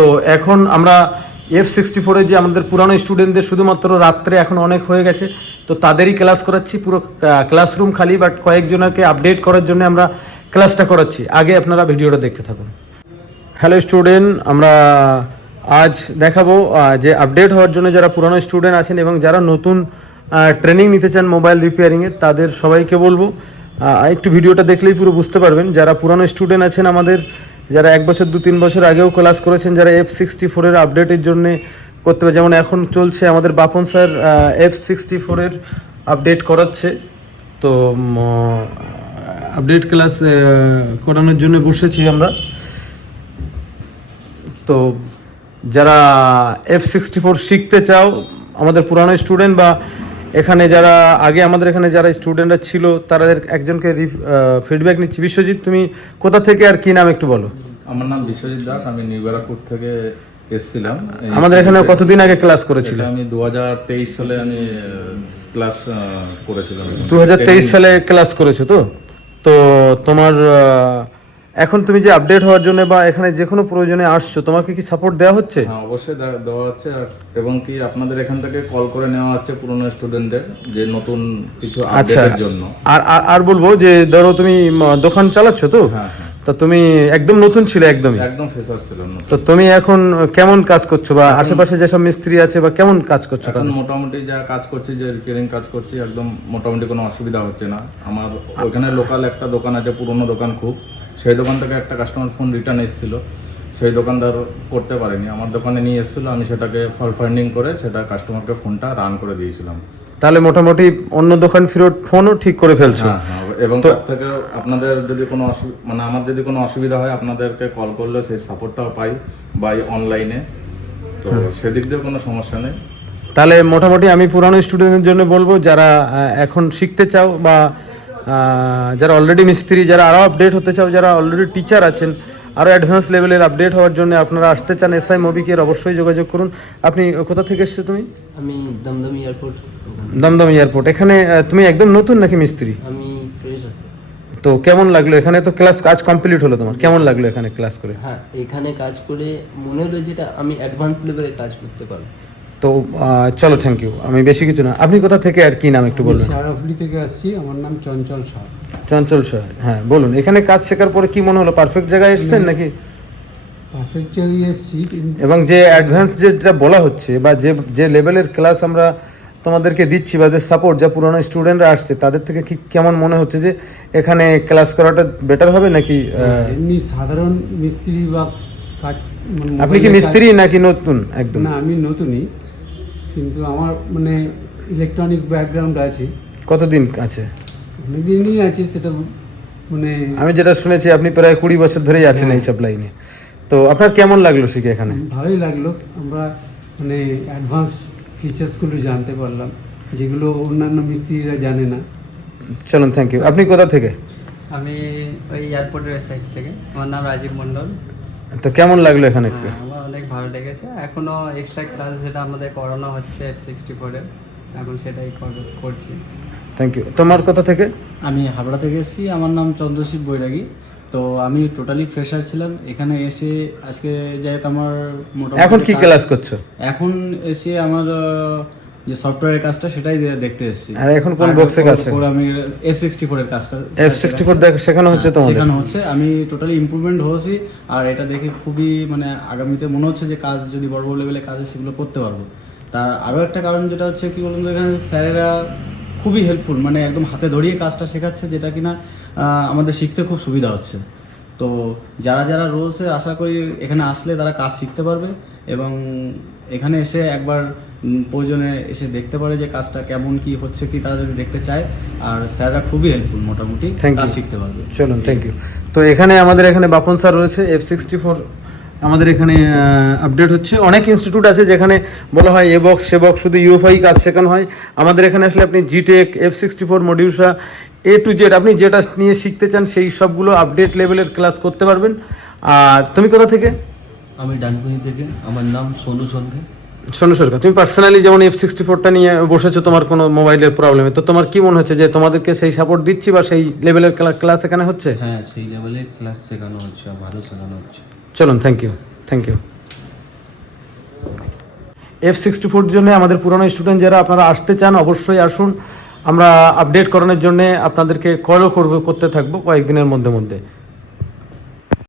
তো এখন আমরা F64 যে আমাদের পুরানো স্টুডেন্টদের শুধুমাত্র রাত্রে এখন অনেক হয়ে গেছে, তো তাদেরই ক্লাস করাচ্ছি। পুরো ক্লাসরুম খালি, বাট কয়েকজনকে আপডেট করার জন্য আমরা ক্লাসটা করাচ্ছি। আগে আপনারা ভিডিওটা দেখতে থাকুন। হ্যালো স্টুডেন্ট, আমরা আজ দেখাবো যে আপডেট হওয়ার জন্য যারা পুরানো স্টুডেন্ট আছেন এবং যারা নতুন ট্রেনিং নিতে চান মোবাইল রিপেয়ারিংয়ের, তাদের সবাইকে বলবো একটু ভিডিওটা দেখলেই পুরো বুঝতে পারবেন। যারা পুরানো স্টুডেন্ট আছেন আমাদের, যারা 1 বছর 2-3 বছর আগেও ক্লাস করেছেন, যারা F64 আপডেটের জন্য করতে পারে, যেমন এখন চলছে আমাদের বাপন স্যার F64 আপডেট করাচ্ছে। তো আপডেট ক্লাস করানোর জন্য বসেছি আমরা। তো যারা F64 শিখতে চাও, আমাদের পুরানো স্টুডেন্ট বা এখানে যারা আগে আমাদের এখানে যারা স্টুডেন্টরা ছিল, তাদের একজনকে ফিডব্যাক নিচ্ছি। বিশ্বজিৎ, তুমি কোথা থেকে আর কি নাম একটু বলো? আমার নাম বিশ্বজিৎ দাস, আমি নিউবেরাপুর থেকে এসেছিলাম। আমাদের এখানে কতদিন আগে ক্লাস করেছিল? আমি 2023 সালে আমি ক্লাস করেছিলাম। 2023 সালে ক্লাস করেছো? তো তোমার এখন তুমি যে আপডেট হওয়ার জন্য বা এখানে যে কোনো প্রয়োজনে আসছো, তোমাকে কি সাপোর্ট দেওয়া হচ্ছে? হ্যাঁ, অবশ্যই দেওয়া হচ্ছে, এবং কি আপনাদের এখান থেকে কল করে নেওয়া হচ্ছে পুরনো স্টুডেন্টদের যে নতুন কিছু আপডেটের জন্য। আর বলবো যে ধরো তুমি দোকান চালাচ্ছ, তো হ্যাঁ, তো তুমি একদম নতুন ছিলে, একদম ফ্রেশার ছিল। তো তুমি এখন কেমন কাজ করছো, বা আশেপাশে যেসব মিস্ত্রি আছে বা কেমন কাজ করছো? এখন মোটামুটি যা কাজ করছি, যে রিপেয়ারিং কাজ করছি, একদম মোটামুটি কোনো অসুবিধা হচ্ছে না। আমার ওইখানে লোকাল একটা দোকান আছে, পুরনো দোকান খুব, সেই দোকান থেকে একটা কাস্টমার ফোন রিটার্ন এসেছিল, সেই দোকানদার করতে পারেনি, আমার দোকানে নিয়ে এসেছিলো, আমি সেটাকে ফল ফাইন্ডিং করে সেটা কাস্টমারকে ফোনটা রান করে দিয়েছিলাম। তাহলে মোটামুটি অন্য দোকান ফেরত ফোনও ঠিক করে ফেলছো? হ্যাঁ, এবং তার থেকে আপনাদের যদি কোনো মানে আমার যদি কোনো অসুবিধা হয়, আপনাদেরকে কল করলে সেই সাপোর্টটাও পাই বাই অনলাইনে, তো সেদিক দিয়ে কোনো সমস্যা নেই। তাহলে মোটামুটি আমি পুরানো স্টুডেন্টের জন্য বলবো, যারা এখন শিখতে চাও বা যারা অলরেডি মিস্ত্রি, যারা আরও আপডেট হতে চাও, যারা অলরেডি টিচার আছেন, আরও অ্যাডভান্স লেভেলের আপডেট হওয়ার জন্য আপনারা আসতে চান SI মোবিকের, অবশ্যই যোগাযোগ করুন। আপনি কোথা থেকে এসছো তুমি? আমি দমদম এয়ারপোর্ট। দমদম এয়ারপোর্ট। এখানে তুমি একদম নতুন নাকি মিস্ত্রি? আমি ফ্রেশ আছি। তো কেমন লাগলো এখানে? তো কাজ কমপ্লিট হলো তোমার, কেমন লাগলো এখানে ক্লাস করে? হ্যাঁ, এখানে কাজ করে মনে হলো যেটা আমি অ্যাডভান্স লেভেলে কাজ করতে পারবো। তো চলো, থ্যাংক ইউ। আমি বেশি কিছু না। আপনি কোথা থেকে আর কি নাম একটু বলবেন? সারাফুলি থেকে আসছি, আমার নাম চঞ্চল শাহ। চঞ্চল শাহ, হ্যাঁ বলুন। এখানে কাজ শেখার পরে কি মনে হলো? পারফেক্ট জায়গায় এসেছেন নাকি? পারফেক্ট জায়গায় এসেছি। এবং যে অ্যাডভান্স যেটা বলা হচ্ছে বা যে লেভেলের ক্লাস আমরা তোমাদেরকে দিচ্ছি বা যে সাপোর্ট যা পুরোনো স্টুডেন্টরা আসছে, তাদের থেকে কি কেমন মনে হচ্ছে যে এখানে ক্লাস করাটা বেটার হবে নাকি? এমনি সাধারণ মিস্ত্রি বা কাজ। আপনি কি মিস্ত্রি নাকি নতুন একদম? না, আমি নতুনই, কিন্তু আমার মানে ইলেকট্রনিক ব্যাকগ্রাউন্ড আছে। কতদিন আছে? অনেকদিনই আছে, সেটা মানে আমি যেটা শুনেছি আপনি প্রায় 20 বছর ধরেই আছেন এইসব লাইনে। তো আপনার কেমন লাগলো শিখে এখানে? ভালোই লাগলো। আমরা মানে অ্যাডভান্স ফিচার্সগুলো জানতে পারলাম, যেগুলো অন্যান্য মিস্ত্রিরা জানে না। চলুন, থ্যাংক ইউ। আপনি কোথা থেকে? আমি ওই এয়ারপোর্টের সাইড থেকে। আমার নাম রাজীব মণ্ডল। তো কেমন লাগলো এখানে? আমার অনেক ভালো লেগেছে। এখনও এক্সট্রা ক্লাস যেটা আমাদের করানো হচ্ছে F64-এর, এখন সেটাই করছি। Thank you. তোমার কোথা থেকে? আমি হাবড়া থেকে এসেছি, আমার নাম চন্দ্রশিব বৈরাগী। তো আমি টোটালি ফ্রেশার ছিলাম, এখানে এসে আজকে যাই হোক আমার মোটামুটি এখন কি ক্লাস করছো? এখন এসে আমার যে সফটওয়্যারের কাজটা সেটাই দেখতে এসেছি। আর এখন কোন বক্সে কাজ? আমি F64 এর কাজটা F64 শেখানো হচ্ছে তোমাদের? শেখানো হচ্ছে। আমি টোটালি ইমপ্রুভমেন্ট হয়েছি, আর এটা দেখে খুবই মানে আগামীতে মনে হচ্ছে যে কাজ যদি বড় বড় লেভেলে কাজ সেগুলো করতে পারবো। তার আরও একটা কারণ যেটা হচ্ছে কি বলুন তো, এখানে স্যারেরা খুবই হেল্পফুল, মানে একদম হাতে ধরিয়ে কাজটা শেখাচ্ছে, যেটা কিনা আমাদের শিখতে খুব সুবিধা হচ্ছে। তো যারা রয়েছে, আশা করি এখানে আসলে তারা কাজ শিখতে পারবে, এবং এখানে এসে একবার প্রয়োজনে এসে দেখতে পারে যে কাজটা কেমন কি হচ্ছে, কি তারা যদি দেখতে চায়। আর স্যাররা খুবই হেল্পফুল, মোটামুটি কাজ শিখতে পারবে। চলুন, থ্যাংক ইউ। তো এখানে আমাদের এখানে বাপন স্যার রয়েছে। F64 আমাদের এখানে আপডেট হচ্ছে। অনেক ইনস্টিটিউট আছে যেখানে বলা হয় এ বক্স সে বক্স, শুধু UFI কাজ শেখানো হয়। আমাদের এখানে আসলে আপনি জিটেক, F64 মডিউলসা A to Z আপনি যেটা নিয়ে শিখতে চান সেই সবগুলো আপডেট লেভেলের ক্লাস করতে পারবেন। আর তুমি কোথা থেকে? আমি ডানকুনি থেকে। আমার নাম সোনু সরকার। সোনু সরকার, তুমি পার্সোনালি যেমন F64টা নিয়ে বসেছো তোমার কোনো মোবাইলের প্রবলেমে, তো তোমার কি মনে হচ্ছে যে তোমাদেরকে সেই সাপোর্ট দিচ্ছি বা সেই লেভেলের ক্লাস এখানে হচ্ছে? হ্যাঁ, সেই লেভেলের ক্লাস শেখানো হচ্ছে, ভালো শেখানো হচ্ছে। চলুন, থ্যাংক ইউ। F64 জন্য আমাদের পুরনো স্টুডেন্ট যারা আপনারা আসতে চান অবশ্যই আসুন, আমরা আপডেট করানোর জন্য আপনাদেরকে কলও করতে থাকবো কয়েকদিনের মধ্যে।